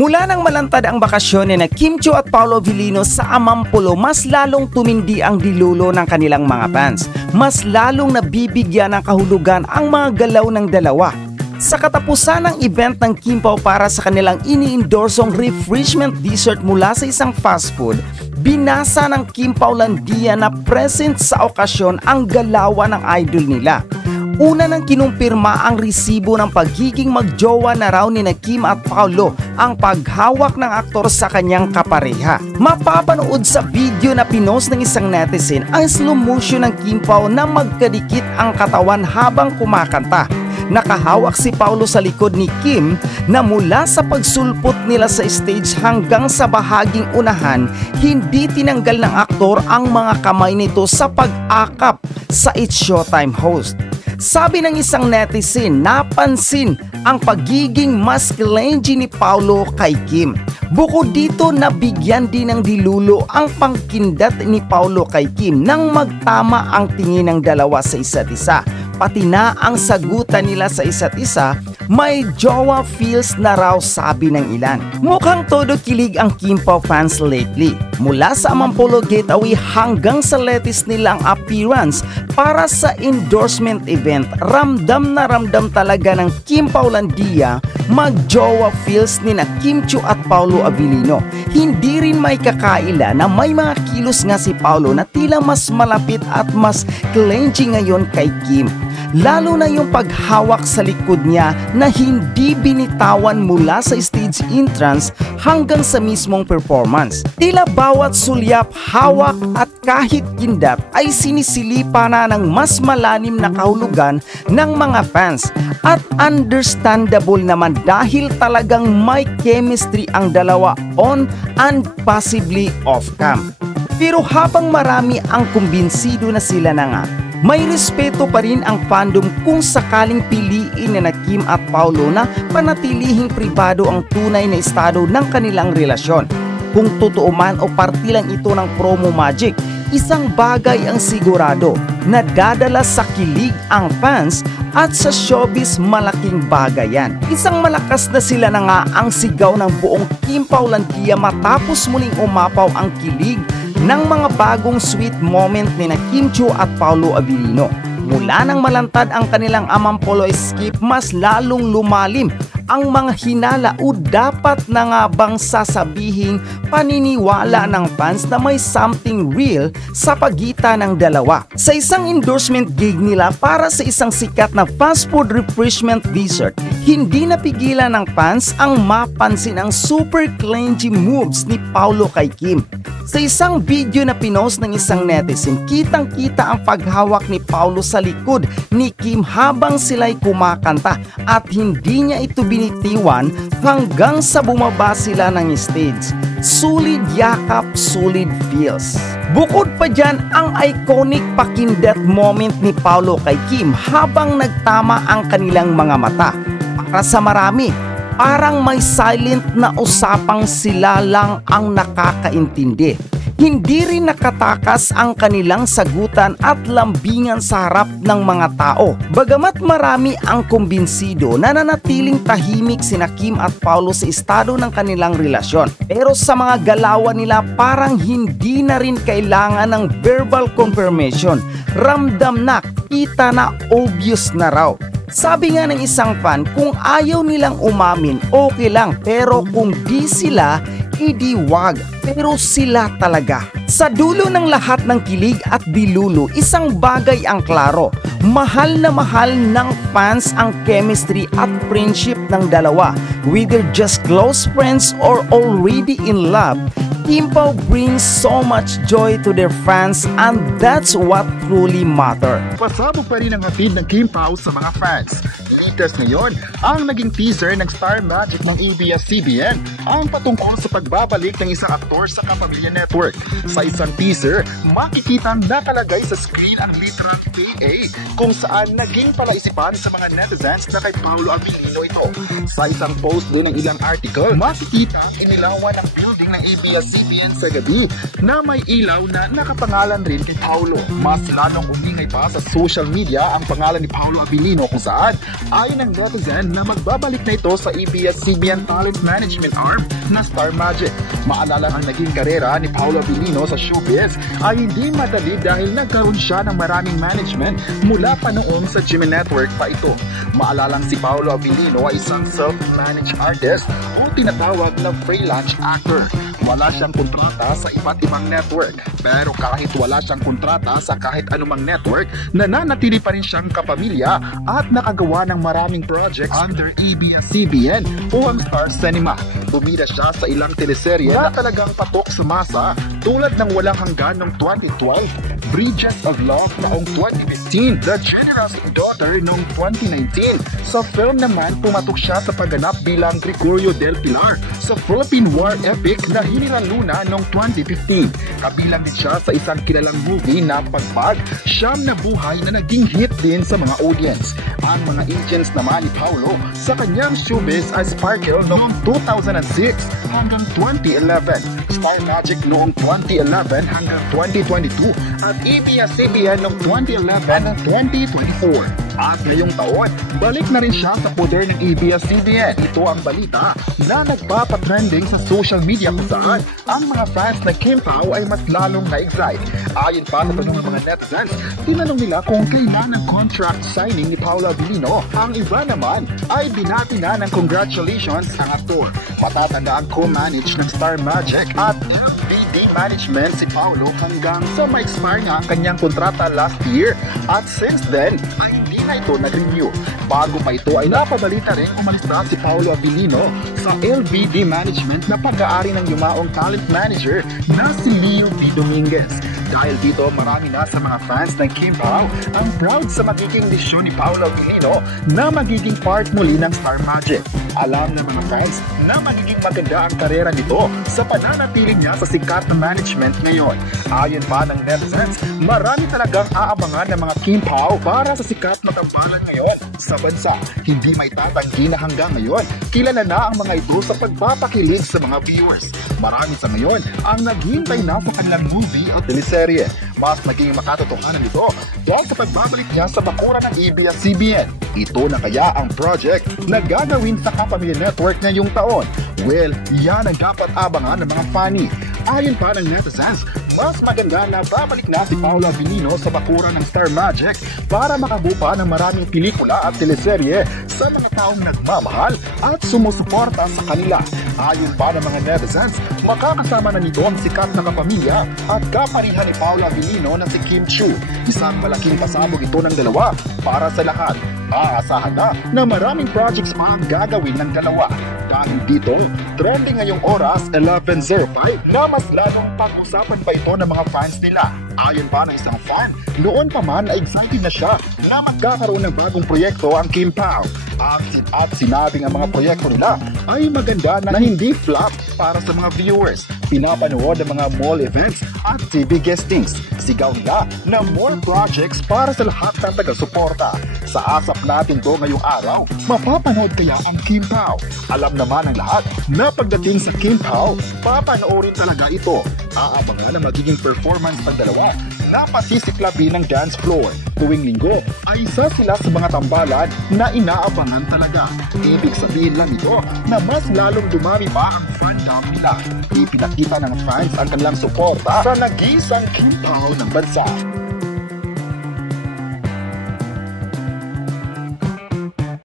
Mula nang malantad ang bakasyon ni Kim Chiu at Paolo Avellino sa Amampulo, mas lalong tumindi ang dilulo ng kanilang mga fans. Mas lalong nabibigyan ng kahulugan ang mga galaw ng dalawa. Sa katapusan ng event ng Kim Pao para sa kanilang ini-endorsong refreshment dessert mula sa isang fast food, binasa ng Kim Paulandia na present sa okasyon ang galawan ng idol nila. Una nang kinumpirma ang resibo ng pagiging magjowa na raw ni Kim at Paolo ang paghawak ng aktor sa kanyang kapareha. Mapapanood sa video na pinost ng isang netizen ang slow motion ng Kim Pao na magkadikit ang katawan habang kumakanta. Nakahawak si Paolo sa likod ni Kim na mula sa pagsulpot nila sa stage hanggang sa bahaging unahan, hindi tinanggal ng aktor ang mga kamay nito sa pag-akap sa It's Showtime host. Sabi ng isang netizen, napansin ang pagiging masculine ni Paolo kay Kim. Bukod dito, nabigyan din ng dilulo ang pangkindat ni Paolo kay Kim nang magtama ang tingin ng dalawa sa isa't isa. Pati na ang sagutan nila sa isa't isa, may jowa feels na raw sabi ng ilan. Mukhang todo kilig ang Kim Pao fans lately. Mula sa Amampulo getaway hanggang sa latest nilang appearance para sa endorsement event, ramdam na ramdam talaga ng Kim Paulandia mag-jowa feels ni na Kim Chiu at Paolo Avellino. Hindi rin may kakaila na may mga kilos nga si Paolo na tila mas malapit at mas clenching ngayon kay Kim. Lalo na yung paghawak sa likod niya na hindi binitawan mula sa stage entrance hanggang sa mismong performance. Tila bawat sulyap, hawak at kahit kindat ay sinisilipa na ng mas malalim na kahulugan ng mga fans. At understandable naman dahil talagang may chemistry ang dalawa on and possibly off cam. Pero habang marami ang kumbinsido na sila na nga, may respeto pa rin ang fandom kung sakaling piliin ni Kim at Paolo na panatilihing pribado ang tunay na estado ng kanilang relasyon. Kung totoo man o parte lang ito ng promo magic, isang bagay ang sigurado na dadala sa kilig ang fans at sa showbiz malaking bagay yan. Isang malakas na sila na nga ang sigaw ng buong Kim Paulandia matapos muling umapaw ang kilig ng mga bagong sweet moment ni Kim Chiu at Paolo Avellino. Mula nang malantad ang kanilang Amampulo skip, mas lalong lumalim ang mga hinala o dapat na nga bang sasabihing paniniwala ng fans na may something real sa pagitan ng dalawa. Sa isang endorsement gig nila para sa isang sikat na fast food refreshment dessert, hindi napigilan ng fans ang mapansin ang super clenching moves ni Paolo kay Kim. Sa isang video na pinost ng isang netizen, kitang-kita ang paghawak ni Paolo sa likod ni Kim habang sila'y kumakanta at hindi niya ito binitiwan hanggang sa bumaba sila ng stage. Sulit yakap, sulit feels. Bukod pa dyan ang iconic pakindat moment ni Paolo kay Kim habang nagtama ang kanilang mga mata. Para sa marami, parang may silent na usapang sila lang ang nakakaintindi. Hindi rin nakatakas ang kanilang sagutan at lambingan sa harap ng mga tao. Bagamat marami ang kumbinsido na nanatiling tahimik sina Kim at Paolo sa estado ng kanilang relasyon. Pero sa mga galawan nila parang hindi na rin kailangan ng verbal confirmation. Ramdam na, kita na, obvious na raw. Sabi nga ng isang fan, kung ayaw nilang umamin, okay lang. Pero kung di sila, hindi wag. Pero sila talaga. Sa dulo ng lahat ng kilig at dilulo, isang bagay ang klaro. Mahal na mahal ng fans ang chemistry at friendship ng dalawa. Whether just close friends or already in love, Kim Pao brings so much joy to their fans and that's what truly matter. Pasabog pa rin ang hatid ng Kim Pao sa mga fans. Latest ngayon, ang naging teaser ng Star Magic ng ABS-CBN ang patungkol sa pagbabalik ng isang aktor sa Kapamilya Network. Sa isang teaser, makikita nakalagay sa screen ang literal PA kung saan naging palaisipan sa mga netizens na kay Paolo Avellino ito. Sa isang post din ng ilang article, makikita inilawan ang building ng ABS-CBN ABS-CBN sa gabi na may ilaw na nakapangalan rin kay Paolo. Mas lalong umingay pa sa social media ang pangalan ni Paolo Abilino kung saan ayon ng netizen na magbabalik na ito sa ABS-CBN Talent Management Arm na Star Magic. Maalala ang naging karera ni Paolo Abilino sa showbiz ay hindi madali dahil nagkaroon siya ng maraming management mula pa noon sa GMA Network pa ito. Maalalang si Paolo Abilino ay isang self-managed artist o tinatawag na freelance actor. Wala siyang kontrata sa iba't ibang network. Pero kahit wala siyang kontrata sa kahit anumang network, nananatili pa rin siyang kapamilya at nakagawa ng maraming projects under ABS-CBN o ang Star Cinema. Bumida siya sa ilang teleserye na talagang patok sa masa tulad ng Walang Hanggan noong 2012, Bridges of Love noong 2015, The Generous Daughter noong 2019. Sa film naman, pumatok siya sa pagganap bilang Gregorio del Pilar sa Philippine War epic na Hiniran Luna noong 2015. Kabilang din siya sa isang kilalang movie na Pagpag, siyam na buhay na naging hit din sa mga audience. Ang mga agents naman ni Paolo sa kanyang showbiz ay Sparkle noong 2006 hanggang 2011, Star Magic noong 2011 hanggang 2022 at ABS-CBN noong 2011 hanggang 2024. At ngayong taon, balik na rin siya sa poder ng ABS-CBN. Ito ang balita na nagpapatrending sa social media kung saan ang mga fans na Kim Pao ay mas lalong na-excite. Ayon pa sa tanong ng mga netizens, tinanong nila kung kailan ang contract signing ni Paolo Abilino. Ang iba naman ay binati na ng congratulations ang aktor. Matatanda ang co-manage ng Star Magic at LBD Management si Paolo hanggang sa ma-expire nga ang kanyang kontrata last year at since then ay hindi na ito nag-renew. Bago pa ito ay napabalita rin umalis na si Paolo Abilino sa LBD Management na pag-aari ng yumaong talent manager na si Leo D. Dominguez. Dahil dito, marami na sa mga fans ng Kim Pao ang proud sa magiging desisyon ni Paolo Abilino na magiging part muli ng Star Magic. Alam ng mga fans na magiging maganda ang karera nito sa pananatili niya sa sikat na management ngayon. Ayon pa ng netizens, marami talagang aabangan ng mga Kim Pao para sa sikat na tambalan ngayon sa bansa. Hindi may tatanggi na hanggang ngayon, kilala na ang mga ito sa pagpapakilig sa mga viewers. Marami sa ngayon ang naghihintay na sa kanilang movie at teleserye. Mas naging makatotohanan ito dahil sa pagbabalik niya sa bakuran ng ABS-CBN. Ito na kaya ang project na gagawin sa Kapamilya Network ngayong taon. Well, yan ang dapat abangan ng mga funny. Ayon pa ng netizens, mas maganda na babalik na si Paolo Abilino sa bakuran ng Star Magic para makabupa ng maraming pelikula at teleserye sa mga taong nagmamahal at sumusuporta sa kanila. Ayon pa ng mga netizens, makakasama na nito ang sikat na kapamilya at kaparihan ni Paolo Abilino na si Kim Chiu. Isang malaking pasabog ito ng dalawa para sa lahat. Aasahan na maraming projects pa ang gagawin ng dalawa. Dahil dito, trending ngayong oras 11:05 na mas lalong pag-usapan pa ito ng mga fans nila. Ayon pa ng isang fan, noon pa man ay excited na siya na magkakaroon ng bagong proyekto ang Kim Pao. At sinabing ang mga proyekto nila ay maganda na hindi flop para sa mga viewers. Pinapanood ang mga mall events at TV guestings. Sigaw nila na more projects para sa lahat ng taga-suporta. Sa asap natin to ngayong araw, mapapanood kaya ang Kim Pao? Alam naman ng lahat na pagdating sa Kim Pao, papanoorin talaga ito. Aabangan ang magiging performance ng dalawa na pasisiklabin ng dance floor. Tuwing linggo ay isa sila sa mga tambalan na inaabangan talaga. Ibig sabihin lang ito na mas lalong dumami pa ang fandom nila. Ipinakita ng fans ang kanilang suporta sa nag-iisang Kim Pao ng bansa.